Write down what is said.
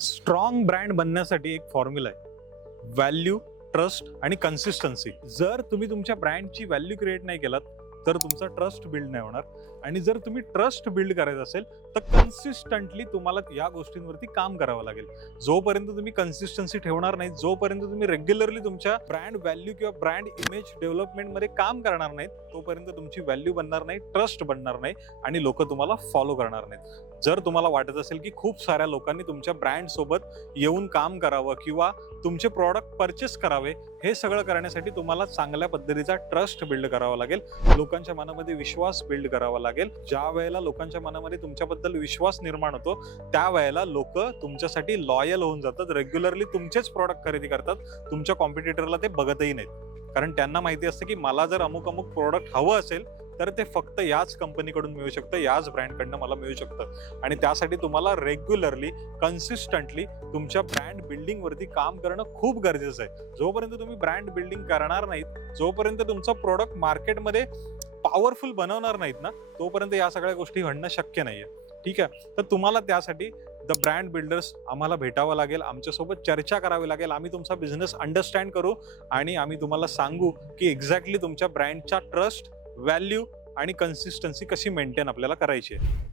Strong brand बनण्यासाठी एक formula आहे, व्हॅल्यू, ट्रस्ट आणि कन्सिस्टन्सी. जर तुम्ही तुमच्या ब्रँडची व्हॅल्यू क्रिएट नाही केलात तर तुमचा ट्रस्ट बिल्ड नाही होणार. आणि जर तुम्ही ट्रस्ट बिल्ड करायचं असेल तर कन्सिस्टंटली तुम्हाला या गोष्टींवरती काम करावं लागेल. जोपर्यंत तुम्ही कन्सिस्टन्सी ठेवणार नाही, जोपर्यंत तुम्ही रेग्युलरली तुमच्या ब्रँड व्हॅल्यू किंवा ब्रँड इमेज डेव्हलपमेंटमध्ये काम करणार नाहीत, तोपर्यंत तुमची व्हॅल्यू बनणार नाही, ट्रस्ट बनणार नाही आणि लोक तुम्हाला फॉलो करणार नाहीत. जर तुम्हाला वाटत असेल की खूप साऱ्या लोकांनी तुमच्या ब्रँड सोबत येऊन काम करावं किंवा तुमचे प्रॉडक्ट परचेस करावे, हे सगळं करण्यासाठी तुम्हाला चांगल्या पद्धतीचा ट्रस्ट बिल्ड करावा लागेल, लोकांच्या मनामध्ये विश्वास बिल्ड करावा लागेल. ज्या वेळेला लोकांच्या मनामध्ये तुमच्याबद्दल विश्वास निर्माण होतो त्यावेळेला लोक तुमच्यासाठी लॉयल होऊन जातात, रेग्युलरली तुमचेच प्रॉडक्ट खरेदी करतात. तुमच्या कॉम्पिटिटरला ते बघतही नाहीत, कारण त्यांना माहिती असतं की मला जर अमुक अमुक प्रोडक्ट हवं असेल तर ते फक्त याच कंपनीकडून मिळू शकतं, याच ब्रँडकडनं मला मिळू शकतं. आणि त्यासाठी तुम्हाला रेग्युलरली कन्सिस्टंटली तुमच्या ब्रँड बिल्डिंग वरती काम करणं खूप गरजेचं आहे. जोपर्यंत तुम्ही ब्रँड बिल्डिंग करणार नाहीत, जोपर्यंत तुमचं प्रोडक्ट मार्केटमध्ये पॉवरफुल बनवणार नाहीत ना, तोपर्यंत या सगळ्या गोष्टी घडणं शक्य नाहीये. ठीक आहे, तर तुम्हाला त्यासाठी द ब्रँड बिल्डर्स आम्हाला भेटावं लागेल, आमच्यासोबत चर्चा करावी लागेल. आम्ही तुमचा बिझनेस अंडरस्टँड करू आणि आम्ही तुम्हाला सांगू की एक्झॅक्टली तुमच्या ब्रँडच्या ट्रस्ट, व्हॅल्यू आणि कन्सिस्टन्सी कशी मेंटेन आपल्याला करायची आहे.